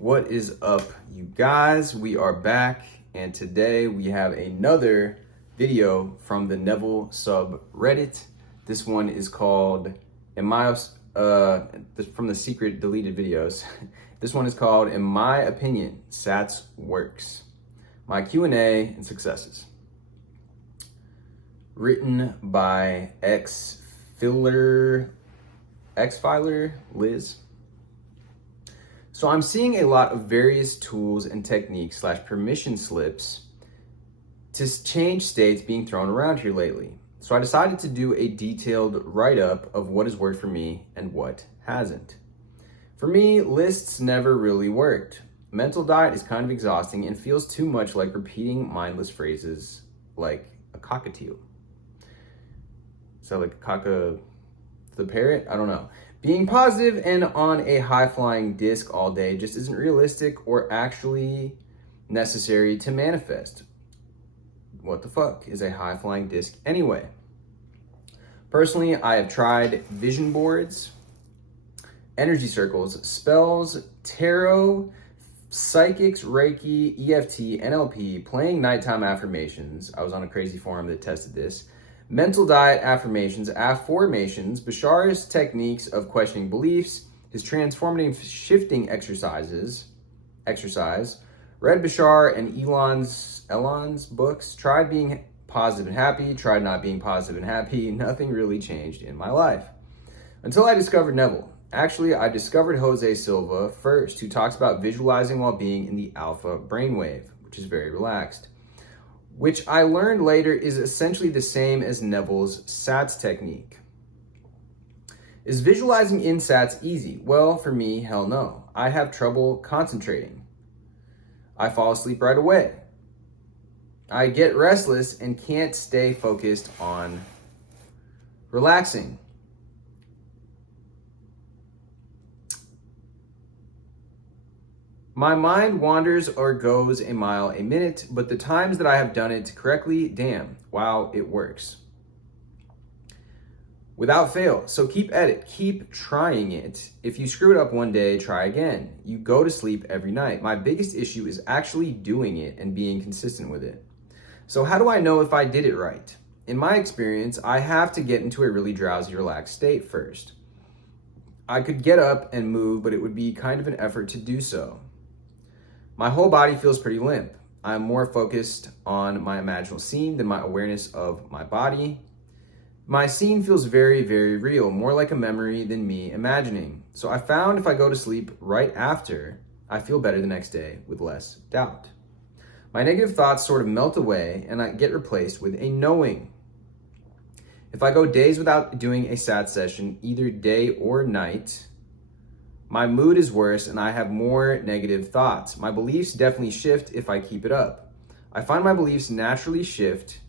What is up, you guys? We are back, and today we have another video from the Neville subreddit. This one is called from the secret deleted videos. This one is called "In My Opinion, SATS Works." My Q&A and successes. Written by X-Filer Liz. So I'm seeing a lot of various tools and techniques / permission slips to change states being thrown around here lately. So I decided to do a detailed write-up of what has worked for me and what hasn't. For me, lists never really worked. Mental diet is kind of exhausting and feels too much like repeating mindless phrases like a cockatiel. So like the parrot? I don't know. Being positive and on a high-flying disc all day just isn't realistic or actually necessary to manifest. What the fuck is a high-flying disc anyway? Personally, I have tried vision boards, energy circles, spells, tarot, psychics, Reiki, EFT, NLP, playing nighttime affirmations. I was on a crazy forum that tested this. Mental diet affirmations, afformations, Bashar's techniques of questioning beliefs, his transformative shifting exercise, read Bashar and Elon's books, tried being positive and happy, tried not being positive and happy. Nothing really changed in my life. Until I discovered Neville. Actually, I discovered Jose Silva first, who talks about visualizing while being in the alpha brainwave, which is very relaxed, which I learned later is essentially the same as Neville's SATS technique. Is visualizing in SATS easy? Well, for me, hell no. I have trouble concentrating. I fall asleep right away. I get restless and can't stay focused on relaxing. My mind wanders or goes a mile a minute, but the times that I have done it correctly, damn, wow, it works. Without fail. So keep at it. Keep trying it. If you screw it up one day, try again. You go to sleep every night. My biggest issue is actually doing it and being consistent with it. So how do I know if I did it right? In my experience, I have to get into a really drowsy, relaxed state first. I could get up and move, but it would be kind of an effort to do so. My whole body feels pretty limp. I'm more focused on my imaginal scene than my awareness of my body. My scene feels very, very real, more like a memory than me imagining. So I found if I go to sleep right after, I feel better the next day with less doubt. My negative thoughts sort of melt away and I get replaced with a knowing. If I go days without doing a SAT session, either day or night, my mood is worse and I have more negative thoughts. My beliefs definitely shift if I keep it up. I find my beliefs naturally shift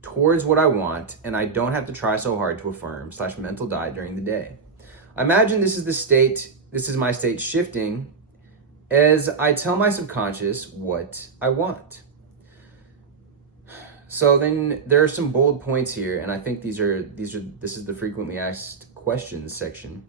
towards what I want and I don't have to try so hard to affirm / mental diet during the day. I imagine this is my state shifting as I tell my subconscious what I want. So then there are some bold points here, and I think this is the frequently asked questions section.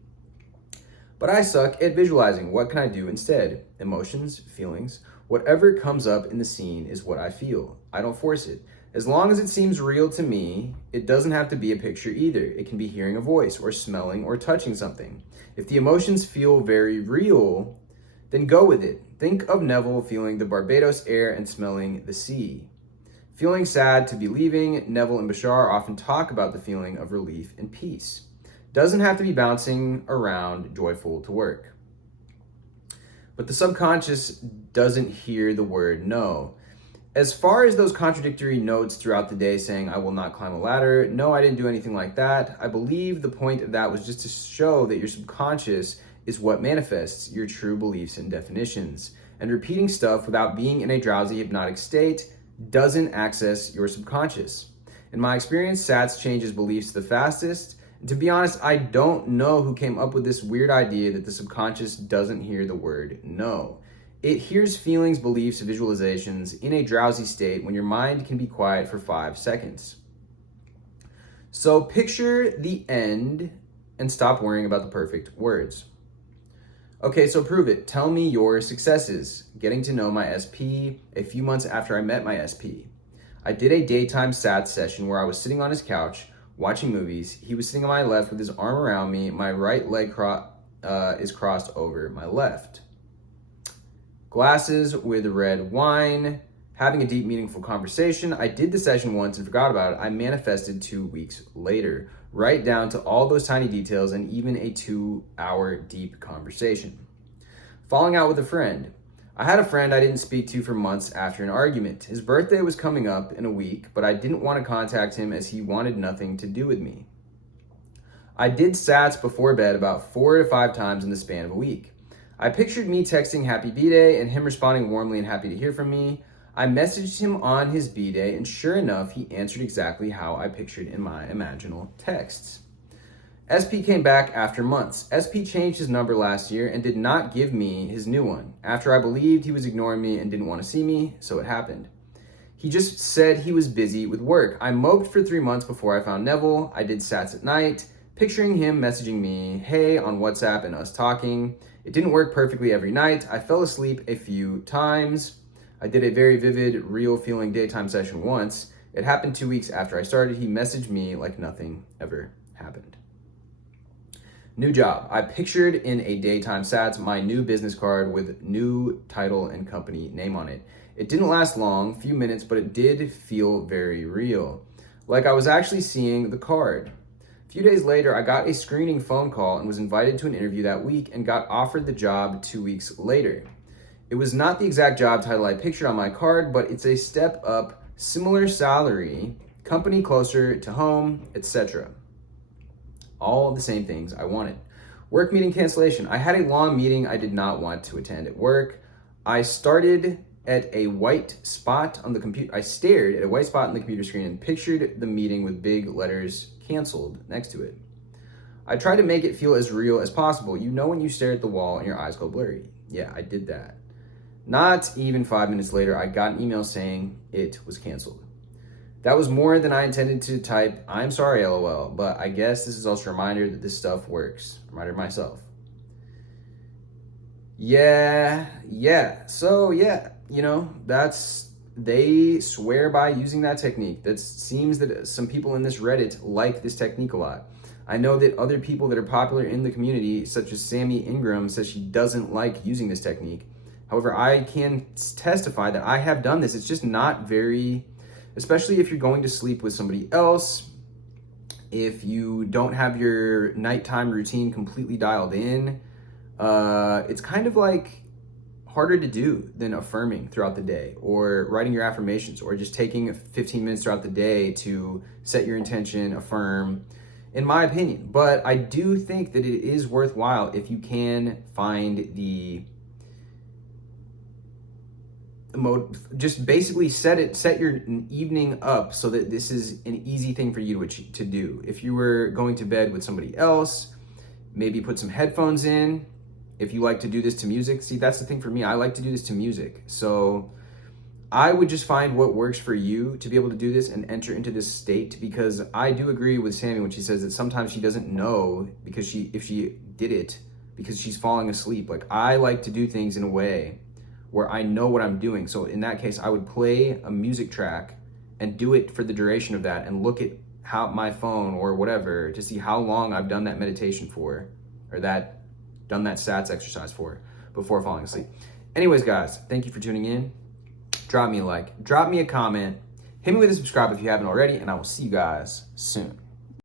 But I suck at visualizing. What can I do instead? Emotions, feelings, whatever comes up in the scene is what I feel. I don't force it. As long as it seems real to me, it doesn't have to be a picture either. It can be hearing a voice or smelling or touching something. If the emotions feel very real, then go with it. Think of Neville feeling the Barbados air and smelling the sea. Feeling sad to be leaving, Neville and Bashar often talk about the feeling of relief and peace. Doesn't have to be bouncing around joyful to work. But the subconscious doesn't hear the word no. As far as those contradictory notes throughout the day saying, I will not climb a ladder, no, I didn't do anything like that. I believe the point of that was just to show that your subconscious is what manifests your true beliefs and definitions. And repeating stuff without being in a drowsy hypnotic state doesn't access your subconscious. In my experience, SATS changes beliefs the fastest. And to be honest, I don't know who came up with this weird idea that the subconscious doesn't hear the word no. It hears feelings, beliefs, visualizations in a drowsy state when your mind can be quiet for 5 seconds. So picture the end and stop worrying about the perfect words. Okay, so prove it. Tell me your successes. Getting to know my SP a few months after I met my SP. I did a daytime SATS session where I was sitting on his couch watching movies. He was sitting on my left with his arm around me. My right leg is crossed over my left. Glasses with red wine. Having a deep, meaningful conversation. I did the session once and forgot about it. I manifested 2 weeks later, right down to all those tiny details and even a 2-hour deep conversation. Falling out with a friend. I had a friend I didn't speak to for months after an argument. His birthday was coming up in a week, but I didn't want to contact him as he wanted nothing to do with me. I did SATs before bed about 4 to 5 times in the span of a week. I pictured me texting happy B-Day and him responding warmly and happy to hear from me. I messaged him on his B-Day, and sure enough, he answered exactly how I pictured in my imaginal texts. SP came back after months. SP changed his number last year and did not give me his new one, after I believed he was ignoring me and didn't want to see me, so it happened. He just said he was busy with work. I moped for 3 months before I found Neville. I did SATs at night, picturing him messaging me, hey, on WhatsApp and us talking. It didn't work perfectly every night. I fell asleep a few times. I did a very vivid, real feeling daytime session once. It happened 2 weeks after I started. He messaged me like nothing ever happened. New job. I pictured in a daytime SATs my new business card with new title and company name on it. It didn't last long, few minutes, but it did feel very real. Like I was actually seeing the card. A few days later, I got a screening phone call and was invited to an interview that week and got offered the job 2 weeks later. It was not the exact job title I pictured on my card, but it's a step up, similar salary, company closer to home, etc. All the same things I wanted. Work meeting cancellation. I had a long meeting I did not want to attend at work. I stared at a white spot on the computer screen and pictured the meeting with big letters canceled next to it. I tried to make it feel as real as possible. You know when you stare at the wall and your eyes go blurry. Yeah, I did that. Not even 5 minutes later, I got an email saying it was canceled. That was more than I intended to type, I'm sorry, LOL, but I guess this is also a reminder that this stuff works. Reminder myself. Yeah. So, they swear by using that technique. That seems that some people in this Reddit like this technique a lot. I know that other people that are popular in the community, such as Sammy Ingram, says she doesn't like using this technique. However, I can testify that I have done this. It's just not very, especially if you're going to sleep with somebody else, if you don't have your nighttime routine completely dialed in, it's kind of like harder to do than affirming throughout the day or writing your affirmations or just taking 15 minutes throughout the day to set your intention, affirm, in my opinion. But I do think that it is worthwhile if you can find the mode, just basically set your evening up so that this is an easy thing for you to do. If you were going to bed with somebody else, maybe put some headphones in. If you like to do this to music, see, that's the thing for me. I like to do this to music. So I would just find what works for you to be able to do this and enter into this state, because I do agree with Sammy when she says that sometimes she doesn't know if she did it because she's falling asleep. Like, I like to do things in a way where I know what I'm doing. So in that case, I would play a music track and do it for the duration of that and look at my phone or whatever to see how long I've done that meditation for, or done that SATS exercise for before falling asleep. Anyways, guys, thank you for tuning in. Drop me a like, drop me a comment, hit me with a subscribe if you haven't already, and I will see you guys soon.